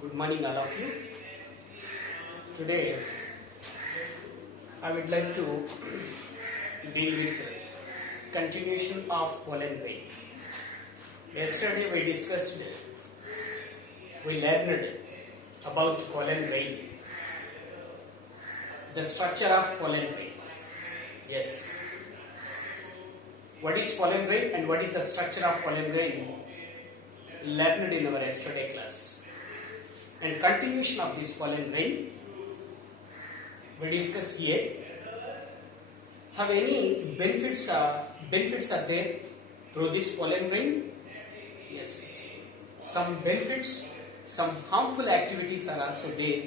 Good morning, all of you. Today, I would like to deal with continuation of pollen grain. Yesterday, we learned about pollen grain, the structure of pollen grain. Yes. What is pollen grain and what is the structure of pollen grain? Learned in our yesterday class. And continuation of this pollen grain we discuss here. Have any benefits are there through this pollen grain? Yes. Some benefits, some harmful activities are also there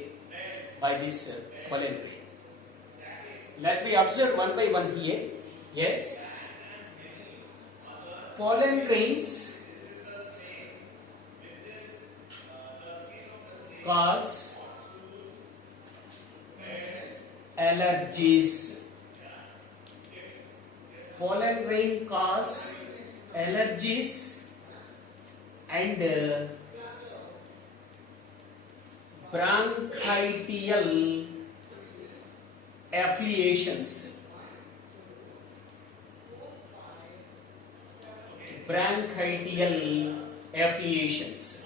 by this pollen grain. Let me observe one by one here. Yes. Pollen grains cause allergies. Pollen grain cause allergies and bronchial affiliations. Bronchial affiliations.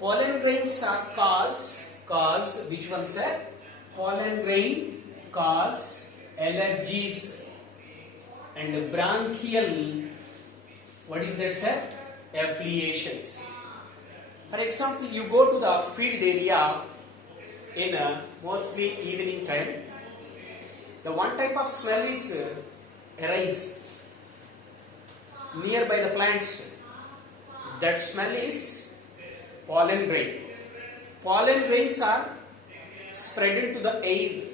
Pollen grains are cause which one, sir? Pollen grain cause allergies and bronchial, what is that, sir? Affiliations. For example, you go to the field area in mostly evening time. The one type of smell is arise nearby the plants. That smell is pollen grain. Pollen grains are spread into the air.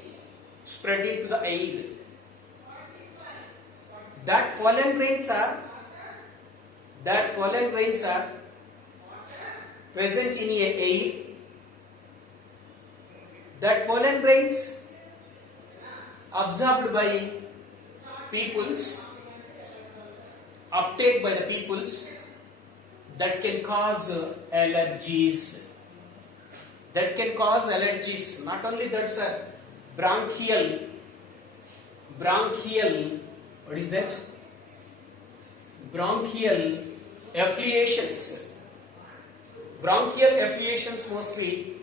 That pollen grains are present in a air. That pollen grains absorbed by peoples, uptake by the peoples, that can cause allergies. Not only that, sir, bronchial, what is that? Bronchial affiliations. Bronchial affiliations mostly,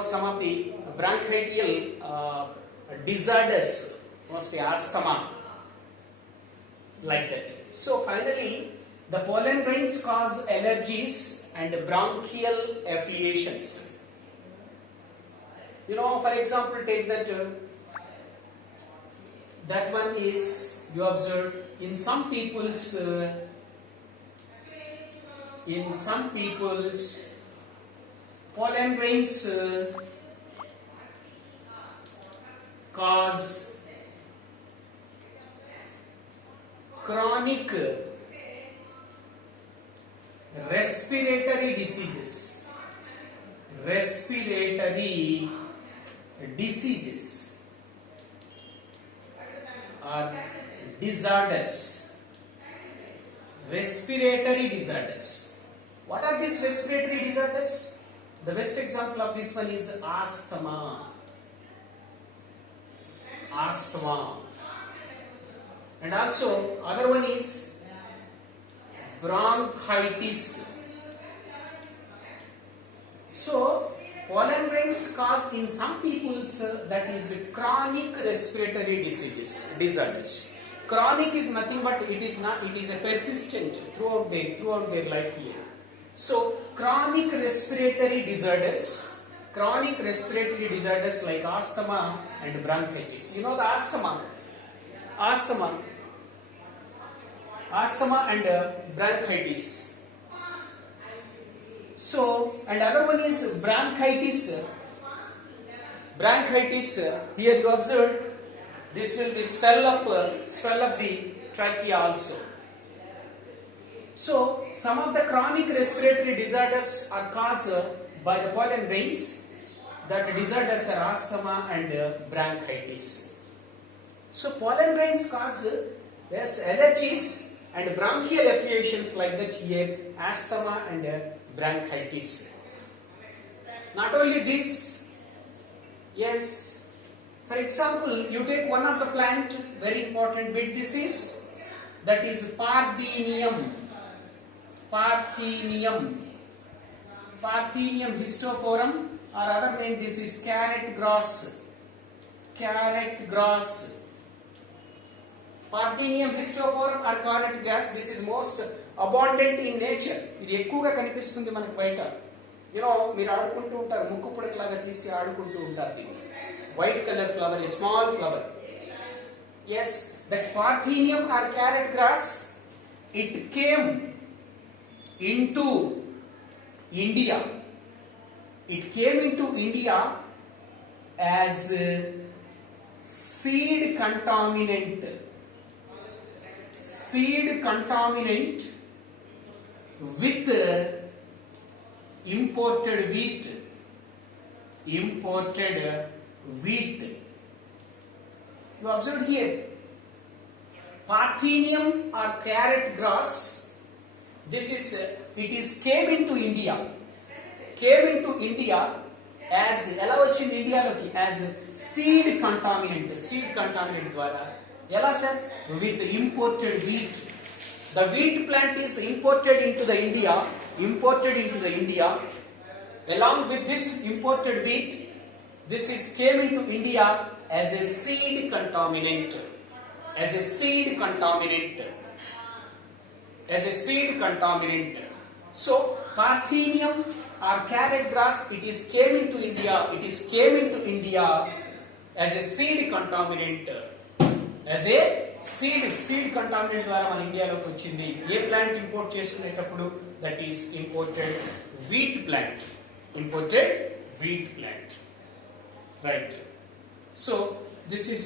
some of the bronchial disorders, mostly asthma, like that. So finally, the pollen grains cause allergies and bronchial affiliations. For example, take that one is, you observe, in some people's pollen grains cause chronic respiratory diseases or disorders. Respiratory disorders. What are these respiratory disorders? The best example of this one is asthma. And also other one is bronchitis. So pollen grains cause in some people's that is chronic respiratory disorders. Chronic is nothing but it is a persistent throughout their life here. So chronic respiratory disorders like asthma and bronchitis. The asthma and bronchitis. So, and other one is bronchitis. Here you observe, this will be swell up the trachea also. So, some of the chronic respiratory disorders are caused by the pollen grains. That disorders are asthma and bronchitis. So, pollen grains cause allergies and bronchial affiliations like that here, asthma and bronchitis. Not only this, yes, for example, you take one of the plant, very important bit this is, that is Parthenium. Parthenium. Parthenium histophorum, or other name this is carrot grass. Carrot grass. Parthenium histophorum or carrot grass, this is most abundant in nature. ఇది ఎక్కువగా కనిపిస్తుంది మనకు బయట. మీరు ఆడుకుంటూ ఉంటారు, ముక్కు పుడకలాగా తీసి ఆడుకుంటూ ఉంటారు దీన్ని. White color flower, a small flower. Yes, that Parthenium or carrot grass, it came into India. It came into India as seed contaminant. Seed contaminant with imported wheat. Imported wheat. You observed here, Parthenium or carrot grass, this is it is came into India as ఎలా వచ్చింది ఇండియాలోకి, as seed contaminant ద్వారా. ఎలా sir? with imported wheat. The wheat plant is imported into the India. Along with this imported wheat, this is came into India as a seed contaminant. As a seed contaminant. So Parthenium or carrot grass, it is came into India as a seed contaminant. As a seed contaminant ద్వారా మన ఇండియాలోకి వచ్చింది. ఏ plant import చేసుకునేటప్పుడు? That is imported wheat plant. Right. So this is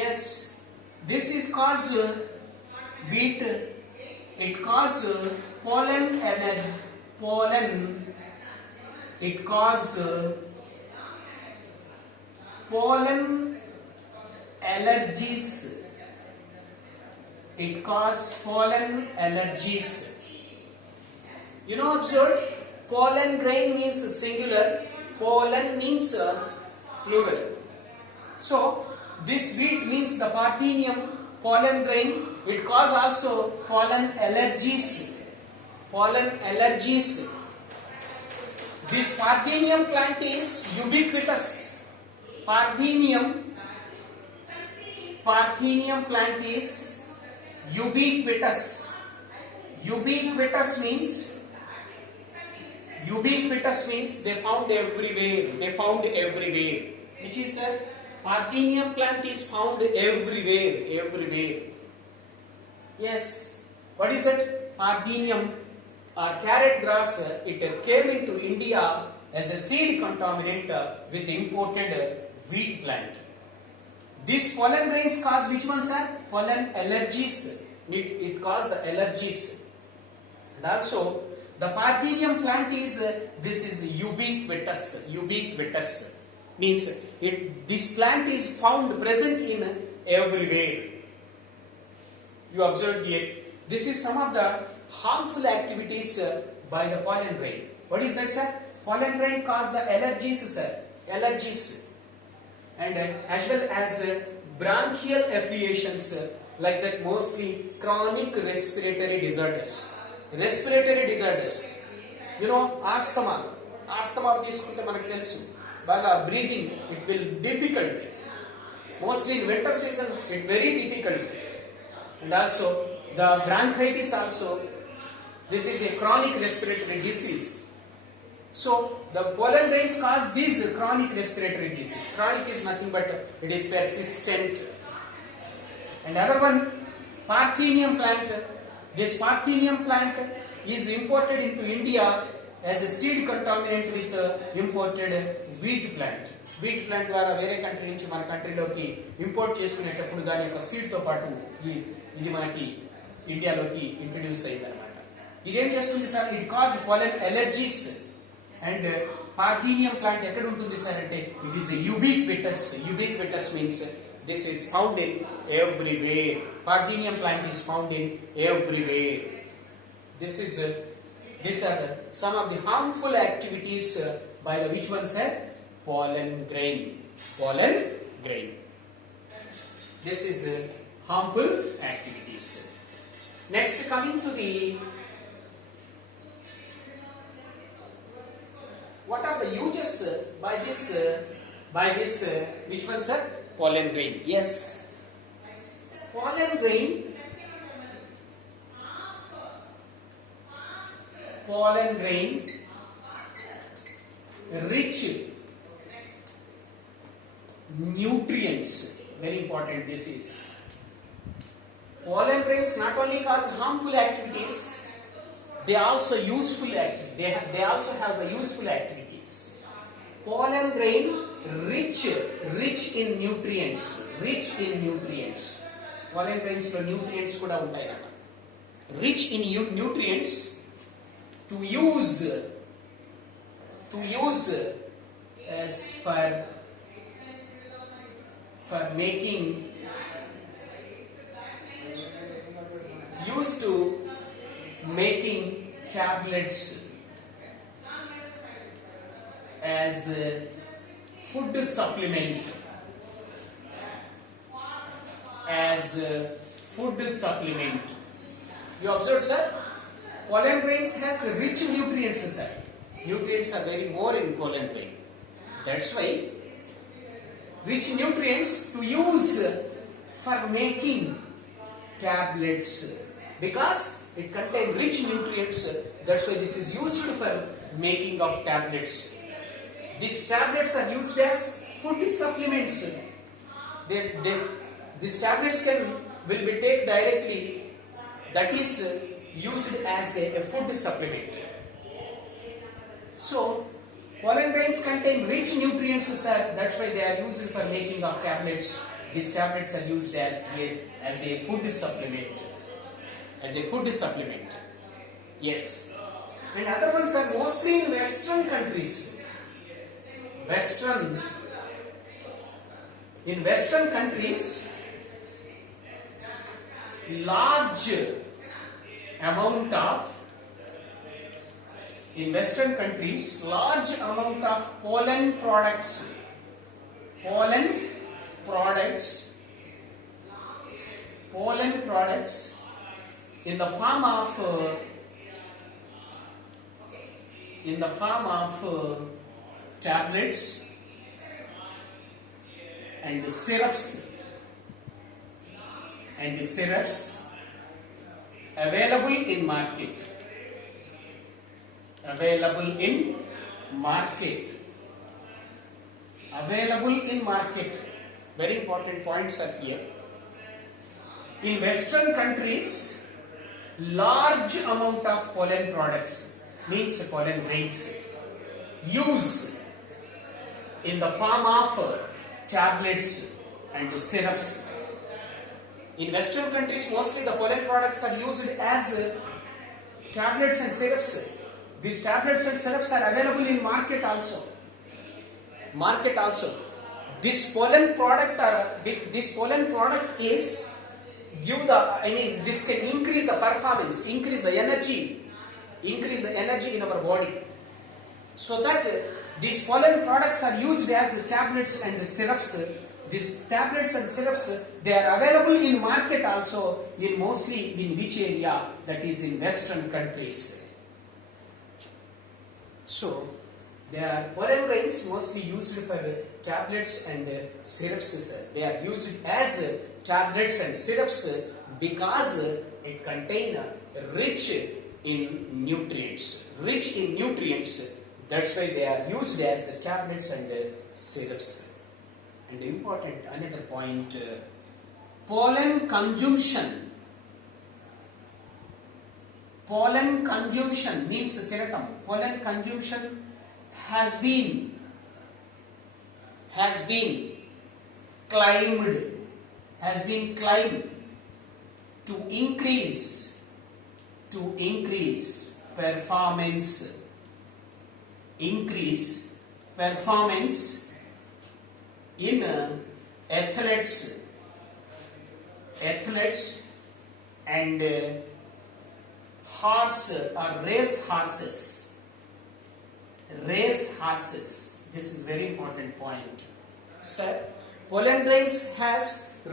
yes, this is cause wheat, it cause pollen allergies. It cause pollen allergies. Observe, pollen grain means singular, pollen means plural. So this wheat means the Parthenium pollen grain, it cause also pollen allergies. This Parthenium plant is ubiquitous. Parthenium plant is ubiquitous. Ubiquitous means they found everywhere. Which is Parthenium plant is found everywhere. Yes. What is that? Parthenium or carrot grass, it came into India as a seed contaminant with imported wheat plant. These pollen grains cause which one, sir? Pollen allergies. It cause the allergies. And also the Parthenium plant is this is ubiquitous. Means this plant is found present in everywhere. You observed here. This is some of the harmful activities by the pollen grain. What is that, sir? Pollen grain cause the allergies, sir. And as well as bronchial affiliations, like that mostly chronic respiratory disorders. Asthma తీసుకుంటే మనకు తెలుసు బాగా, breathing it will difficult, mostly in winter season it very difficult. And also the bronchitis also, this is a chronic respiratory disease. So the pollen grains cause this chronic respiratory disease. Chronic is nothing but it is persistent. And other one, Parthenium plant. This Parthenium plant is imported into India as a seed contaminant with imported wheat plant. Wheat plant ద్వారా వేరే country నుంచి మన కంట్రీలోకి import చేసుకునేటప్పుడు దాని యొక్క seed తో పాటు ఇది మనకి ఇండియాలోకి ఇంట్రడ్యూస్ అయింది అనమాట. ఇదేం చేస్తుంది sir? It cause pollen allergies. And Parthenium plant ఎక్కడ ఉంటుంది సార్ అంటే it is ubiquitous. Ubiquitous means this is found in everywhere. Parthenium plant is found in everywhere. This is These are some of the harmful activities by the which one sir? Pollen grain. Pollen grain. This is harmful activities. Next, coming to the what are the uses by this which one sir? Pollen grain. Yes, pollen grain. Pollen grain rich nutrients. Very important this is. Pollen grains not only cause harmful activities, they also useful activities. They also have the useful activities. Pollen grain rich in nutrients. Rich in nutrients. Pollen grains lo nutrients kuda untayi. Rich in nutrients to use as for making used to making tablets as a food supplement, You observe, sir? Pollen grains has rich nutrients, sir. Nutrients are very more in pollen grain. That's why rich nutrients to use for making tablets, because it contains rich nutrients. That's why this is used for making of tablets. These tablets are used as food supplements. These tablets will be taken directly. That is used as a food supplement. So pollen grains contain rich nutrients, sir. That's why they are used for making of tablets. These tablets are used as a food supplement. Yes. And other ones are mostly in Western countries. In Western countries, large amount of pollen products in the form of tablets and syrups available in market. Very important points are here. In Western countries, large amount of pollen products, means pollen grains, used in the form of tablets and syrups. In Western countries, mostly the pollen products are used as tablets and syrups. These tablets and syrups are available in market also. This pollen product is this can increase the performance, increase the energy in our body. So that these pollen products are used as tablets and syrups. These tablets and syrups, they are available in market also, mostly in which area? That is in Western countries. So they are pollen grains mostly used for tablets and syrups. They are used as tablets and syrups because it contains rich in nutrients. That's why they are used as tablets and syrups. And important another point, pollen consumption. Pollen consumption means tinatam. Pollen consumption has been climbed to increase performance in athletes horse or race horses. Race horses. This is very important point. Sir, pollen grains has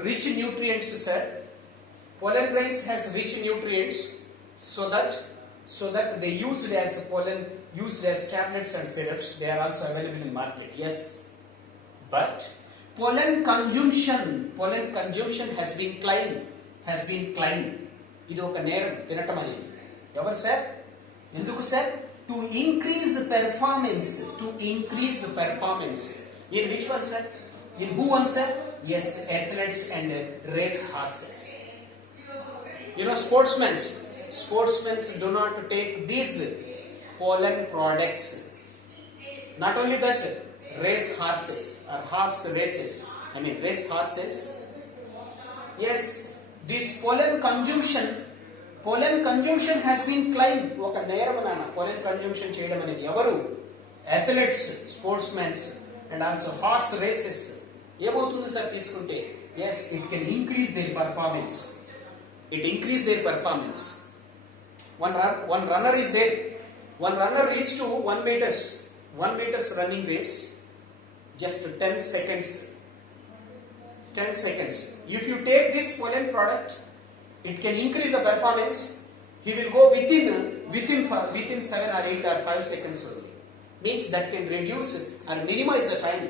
rich nutrients, sir. Pollen grains has rich nutrients so that they used as pollen, used as tablets and syrups. They are also available in market. Yes, but pollen consumption has been climbed. ఇది ఒక నేరం తినటం అనేది. ఎవరు sir? ఎందుకు sir? To increase performance. In which one, sir? In who one, sir? Yes, athletes and race horses. You know, sportsmen do not take these pollen products. Not only that, race horses or horse races. Race horses. Yes, this pollen consumption has been climbed. ఒక నేరమన pollen consumption చేయడం అనేది ఎవరు? Athletes, sportsmen and also horse races. ఏమవుతుంది sir తీసుకుంటే? Yes, it can increase their performance. It increase their performance. One runner is there. One runner reached to 1 meters running race. Just 10 seconds. If you take this pollen product, it can increase the performance. He will go within 7 or 8 or 5 seconds only. Means that can reduce or minimize the time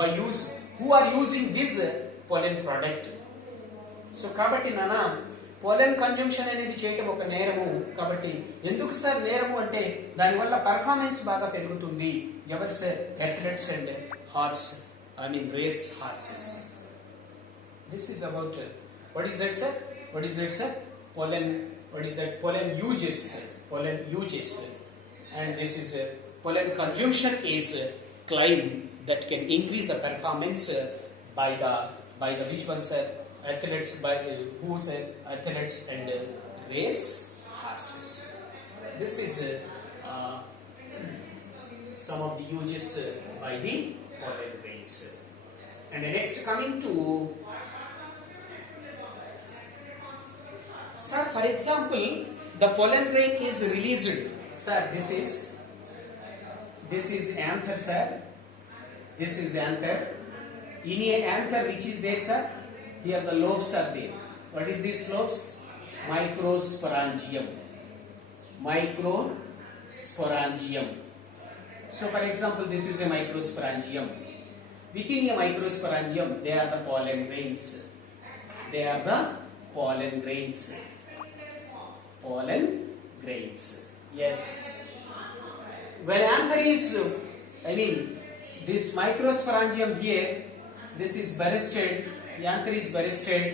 by who are using this pollen product. So కాబట్టి నానా pollen consumption అనేది చేయటం ఒక నేరము. కాబట్టి ఎందుకు sir నేరము అంటే దానివల్ల పర్ఫార్మెన్స్ బాగా పెరుగుతుంది. ఎవరు sir? Athletes and race horses. This is about what is that, sir? Pollen. What is that? Pollen uses. And this is pollen consumption is climb that can increase the performance by the which one, sir? Athletes, by who, sir? Athletes and race horses. This is some of the uses by the pollen grains. And next coming to, sir, for example, the pollen grain is released. Sir, this is anther, sir. This is anther. In a anther which is there, sir, here the lobes are there. What is these lobes? Microsporangium. So for example, this is a microsporangium. Within a microsporangium, they are the pollen grains. Pollen grains. Yes. When anther is, this microsporangium here, this is bursted, the anther is bursted.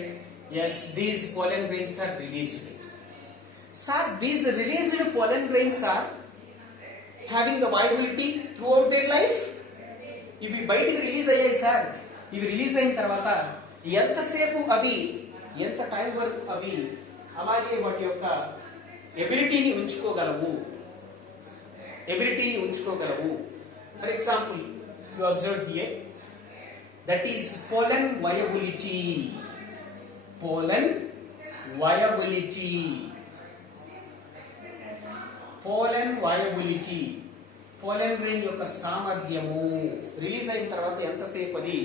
Yes, these pollen grains are released. Sir, these released pollen grains are having the viability throughout their life. ఇవి బయటికి release అయ్యాయి sir. ఇవి release అయిన తర్వాత ఎంతసేపు అవి, ఎంత time వరకు అవి అలాగే వాటి యొక్క ఎబిలిటీని ఉంచుకోగలవు. For example, you observe here, that is pollen viability. Pollen pollen grain యొక్క సామర్థ్యము రిలీజ్ అయిన తర్వాత ఎంతసేపు అది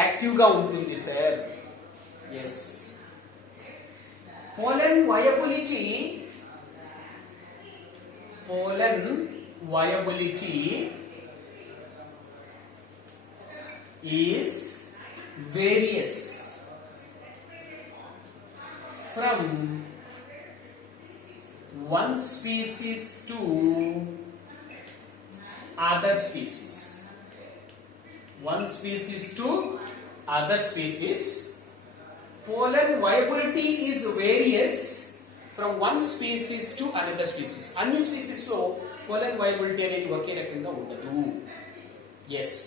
యాక్టివ్ గా ఉంటుంది sir. Yes, pollen viability is various from one species to other species. Pollen viability is various from one species to another species. అన్ని species లో pollen viability అనేది ఒకే రకంగా ఉండదు. ఎస్,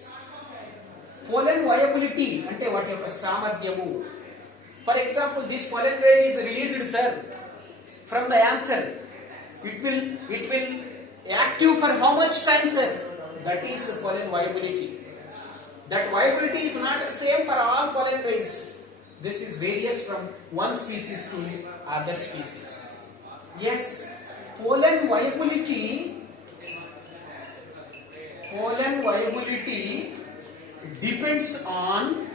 pollen viability అంటే వాటి యొక్క సామర్థ్యము. For example, this pollen grain is released, sir, from the anther. It will active for how much time, sir? That is pollen viability. That viability is not the same for all pollen grains. This is various from one species to other species. Yes, pollen viability depends on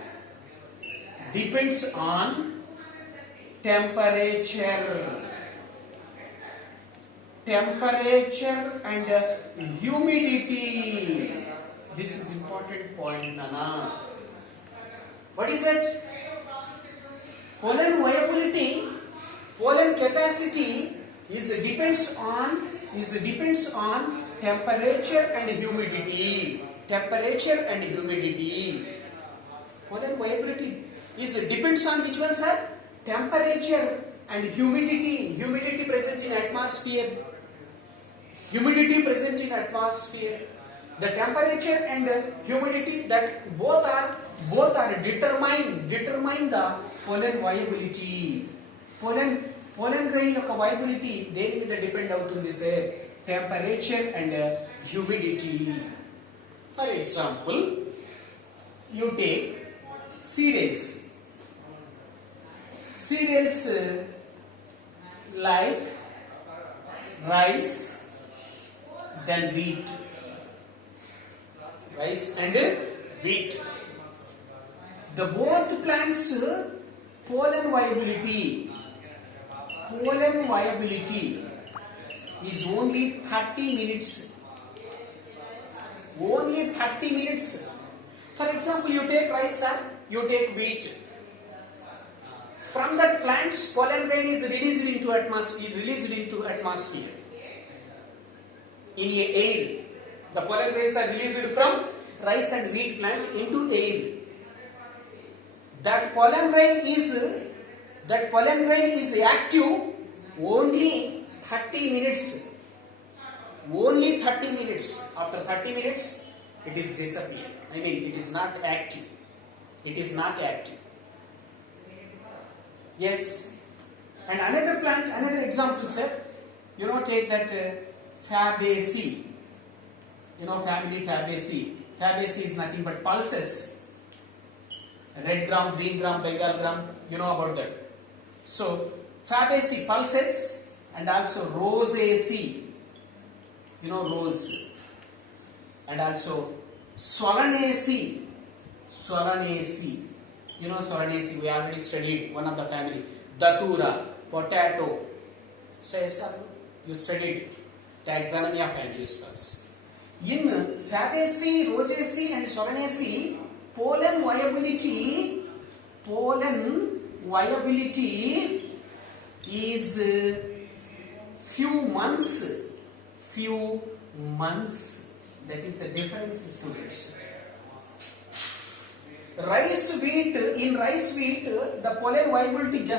temperature and humidity. This is important point, Nana. What is that? Pollen viability, pollen capacity depends on temperature and humidity. Pollen viability depends on which one, sir? Temperature and humidity. Humidity present in atmosphere. The temperature and humidity, that both are determine the pollen viability. Pollen grain యొక్క viability దేని మీద depend అవుతుంది sir? Temperature and humidity. For example, you take cereals like rice, then wheat. The both plants pollen viability is only 30 minutes. For example, you take rice, sir, you take wheat. From that plant's pollen grain is released into atmosphere. In air, the pollen grains are released from rice and wheat plant into air. That pollen grain is active only 30 minutes. After 30 minutes, it is disappeared. It is not active. Yes. And another plant, another example, sir. Take that Fabaceae. Family Fabaceae. Fabaceae is nothing but pulses. Red gram, green gram, Bengal gram. You know about that. So, Fabaceae pulses and also Rosaceae. Rose. And also Solanaceae. Solanaceae, we already studied one of the family. Datura, potato. So, yes, you studied taxonomy of angiosperms. In Fabaceae, Rosaceae and Solanaceae, pollen viability is few months. That is the difference, students. In rice wheat, the pollen viability just